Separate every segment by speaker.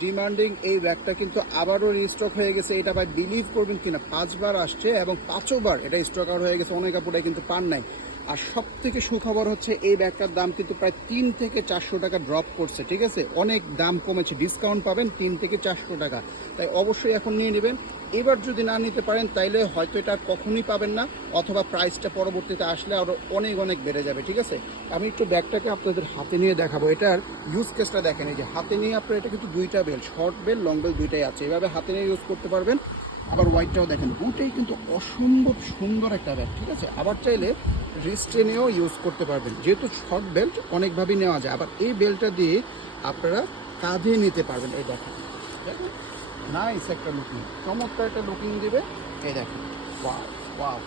Speaker 1: Demanding এই ব্যাগটা কিন্তু আবারও রিস্টক হয়ে গেছে। এটা ভাই বিলিভ করবেন কিনা? পাঁচবার আসছে এবং পাঁচবার এটা স্টক আউট হয়ে গেছে। অনেক কাপড়ে কিন্তু পান নাই। আর সব থেকে সুখবর হচ্ছে এই ব্যাগটার দাম কিন্তু প্রায় তিন থেকে চারশো টাকা ড্রপ করছে, ঠিক আছে? অনেক দাম কমেছে ডিসকাউন্ট পাবেন তিন থেকে চারশো টাকা। তাই অবশ্যই এখন নিয়ে নেবেন। এবার যদি না নিতে পারেন, তাইলে হয়তো এটা কখনোই পাবেন না, অথবা প্রাইসটা পরবর্তীতে আসলে আরও অনেক অনেক বেড়ে যাবে, ঠিক আছে? আমি একটু ব্যাগটাকে আপনাদের হাতে নিয়ে দেখাবো। এটার ইউজ কেসটা দেখেন, এই যে হাতে নিয়ে আপনার এটা কিন্তু দুইটা bell short bell long bell দুইটাই আছে। এভাবে হাতে নিয়ে ইউজ করতে পারবেন। আবার হোয়াইটটাও দেখেন। দুটাই কিন্তু অসম্ভব সুন্দর একটা ব্যাগ ঠিক আছে? আবার চাইলে রিস্টে ইউজ করতে পারবেন। যেহেতু শর্ট বেল্ট অনেকভাবেই নেওয়া যায়। আবার এই বেল্টটা দিয়ে আপনারা কাঁধে নিতে পারবেন এই দেখেন। নাইস একটা লুকিং চমৎকার একটা লুকিং দেবে। এই দেখেন। ওয়াও ওয়াও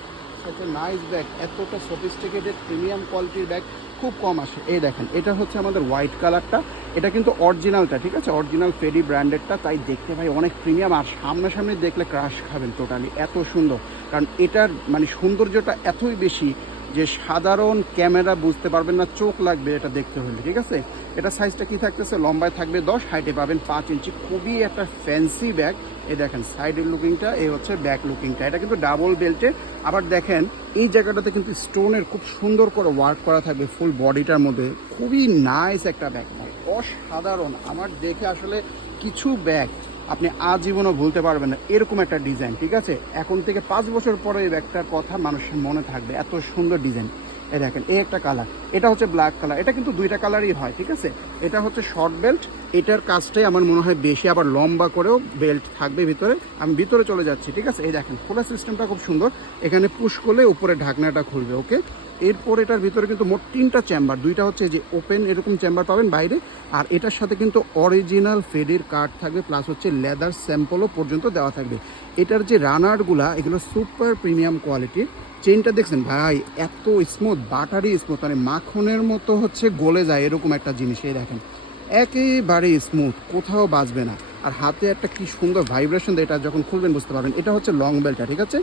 Speaker 1: একটা নাইস ব্যাগ এতটা সফিস্টিকেটেড প্রিমিয়াম কোয়ালিটির ব্যাগ খুব কম আসে। এই দেখেন, এটা হচ্ছে আমাদের হোয়াইট কালারটা এটা কিন্তু অরিজিনালটা ঠিক আছে? অরিজিনাল ফেডি ব্র্যান্ডেডটা তাই দেখতে ভাই অনেক প্রিমিয়াম আর সামনাসামনি দেখলে ক্রাশ খাবেন টোটালি এত সুন্দর। কারণ এটার মানে সৌন্দর্যটা এতই বেশি যে সাধারণ ক্যামেরা বুঝতে পারবেন না, চোখ লাগবে এটা দেখতে হলে, ঠিক আছে? এটা সাইজটা কি থাকতেছে? লম্বায় থাকবে দশ হাইটে পাবেন পাঁচ ইঞ্চি খুবই একটা ফ্যান্সি ব্যাগ এই দেখেন সাইডের লুকিংটা এই হচ্ছে ব্যাক লুকিংটা এটা কিন্তু ডাবল বেল্টে আবার দেখেন, এই জায়গাটাতে কিন্তু স্টোনের খুব সুন্দর করে ওয়ার্ক করা থাকবে ফুল বডিটার মধ্যে। খুবই নাইস একটা ব্যাগ অসাধারণ। আমার দেখে আসলে কিছু ব্যাগ আপনি আজীবনও ভুলতে পারবেন না। এরকম একটা ডিজাইন ঠিক আছে? এখন থেকে পাঁচ বছর পরে এই ব্যাগটার কথা মানুষের মনে থাকবে, এত সুন্দর ডিজাইন এ দেখেন, এই একটা কালার এটা হচ্ছে ব্ল্যাক কালার এটা কিন্তু দুইটা কালারই হয়, ঠিক আছে? এটা হচ্ছে শর্ট বেল্ট এটার কাজটাই আমার মনে হয় বেশি, আবার লম্বা করেও বেল্ট থাকবে ভিতরে। আমি ভিতরে চলে যাচ্ছি, ঠিক আছে? এই দেখেন, খোলা সিস্টেমটা খুব সুন্দর। এখানে পুশ করলে উপরে ঢাকনাটা খুলবে ওকে এরপর এটার ভিতরে কিন্তু মোট তিনটা চেম্বার দুইটা হচ্ছে যে ওপেন এরকম চেম্বার পাবেন বাইরে, আর এটার সাথে কিন্তু অরিজিনাল ফেডের কার্ড থাকবে প্লাস হচ্ছে লেদার স্যাম্পলও পর্যন্ত দেওয়া থাকবে। এটার যে রানারগুলা এগুলো সুপার প্রিমিয়াম কোয়ালিটির চেনটা দেখছেন ভাই, এত স্মুথ বাটারি স্মুথ মানে মাখনের মতো হচ্ছে গলে যায় এরকম একটা জিনিস, এই দেখেন। একেবারে স্মুথ কোথাও বাজবে না। আর হাতে একটা কি সুন্দর ভাইব্রেশন দেয়, এটা যখন খুলবেন বুঝতে পারবেন। এটা হচ্ছে লং বেলটা ঠিক আছে?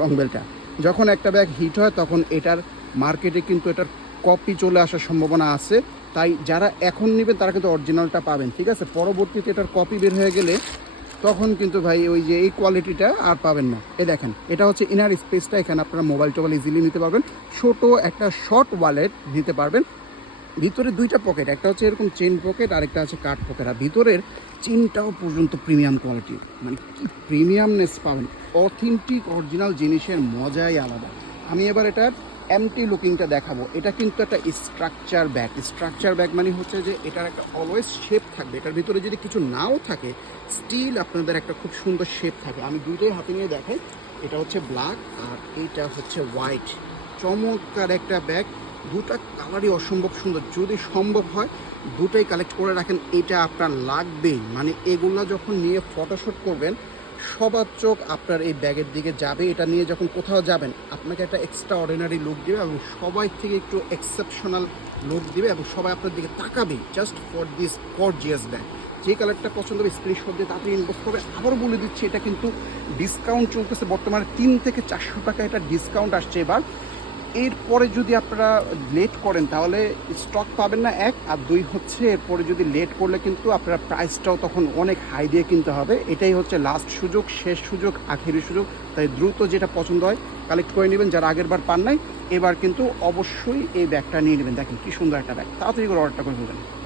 Speaker 1: লং বেলটা যখন একটা ব্যাগ হিট হয়, তখন এটার মার্কেটে কিন্তু এটার কপি চলে আসার সম্ভাবনা আছে। তাই যারা এখন নেবেন, তারা কিন্তু অরিজিনালটা পাবেন, ঠিক আছে? পরবর্তীতে এটার কপি বের হয়ে গেলে তখন কিন্তু ভাই ওই যে এই কোয়ালিটিটা আর পাবেন না। এ দেখেন, এটা হচ্ছে ইনার স্পেসটা এখানে আপনারা মোবাইল টোবাইল ইজিলি নিতে পারবেন। ছোট একটা শর্ট ওয়ালেট নিতে পারবেন। ভিতরে দুইটা পকেট একটা হচ্ছে এরকম চেন পকেট আর একটা আছে কাঠ পকেট আর ভিতরের চেনটাও পর্যন্ত প্রিমিয়াম কোয়ালিটি মানে কি প্রিমিয়ামনেস পাবেন? অথেন্টিক অরিজিনাল জিনিসের মজাই আলাদা। আমি এবার এটার এমটি লুকিংটা দেখাবো। এটা কিন্তু একটা স্ট্রাকচার ব্যাগ স্ট্রাকচার ব্যাগ মানে হচ্ছে যে এটার একটা অলওয়েজ শেপ থাকবে। এটার ভিতরে যদি কিছু নাও থাকে স্টিল আপনাদের একটা খুব সুন্দর শেপ থাকে আমি দুইটাই হাতে নিয়ে দেখাই। এটা হচ্ছে ব্ল্যাক আর এইটা হচ্ছে হোয়াইট চমৎকার একটা ব্যাগ দুটা কালারই অসম্ভব সুন্দর। যদি সম্ভব হয়, দুটাই কালেক্ট করে রাখেন। এটা আপনার লাগবেই। মানে এগুলা যখন নিয়ে ফটোশ্যুট করবেন সবার চোখ আপনার এই ব্যাগের দিকে যাবে, এটা নিয়ে যখন কোথাও যাবেন, আপনাকে একটা এক্সট্রা অর্ডিনারি লুক দেবে এবং সবাই থেকে একটু এক্সেপশনাল লুক দেবে এবং সবাই আপনার দিকে তাকাবে just for this gorgeous bag যে কালারটা পছন্দ হবে স্ক্রিনশট দিয়ে তাড়াতাড়ি ইনবক্স করবে। আবারও বলে দিচ্ছি, এটা কিন্তু ডিসকাউন্ট চলতেছে, বর্তমানে তিন থেকে চারশো টাকা এটা ডিসকাউন্ট আসছে এবার। এরপরে যদি আপনারা লেট করেন, তাহলে স্টক পাবেন না এক, আর দুই হচ্ছে এরপরে যদি লেট করলে কিন্তু আপনারা প্রাইসটাও তখন অনেক হাই দিয়ে কিনতে হবে। এটাই হচ্ছে লাস্ট সুযোগ, শেষ সুযোগ, আখেরি সুযোগ। তাই দ্রুত যেটা পছন্দ হয় কালেক্ট করে নেবেন। যারা আগের বার পান নাই, এবার কিন্তু অবশ্যই এই ব্যাগটা নিয়ে নেবেন। দেখেন কী সুন্দর একটা ব্যাগ তাড়াতাড়ি করে অর্ডারটা করে ফেলবেন।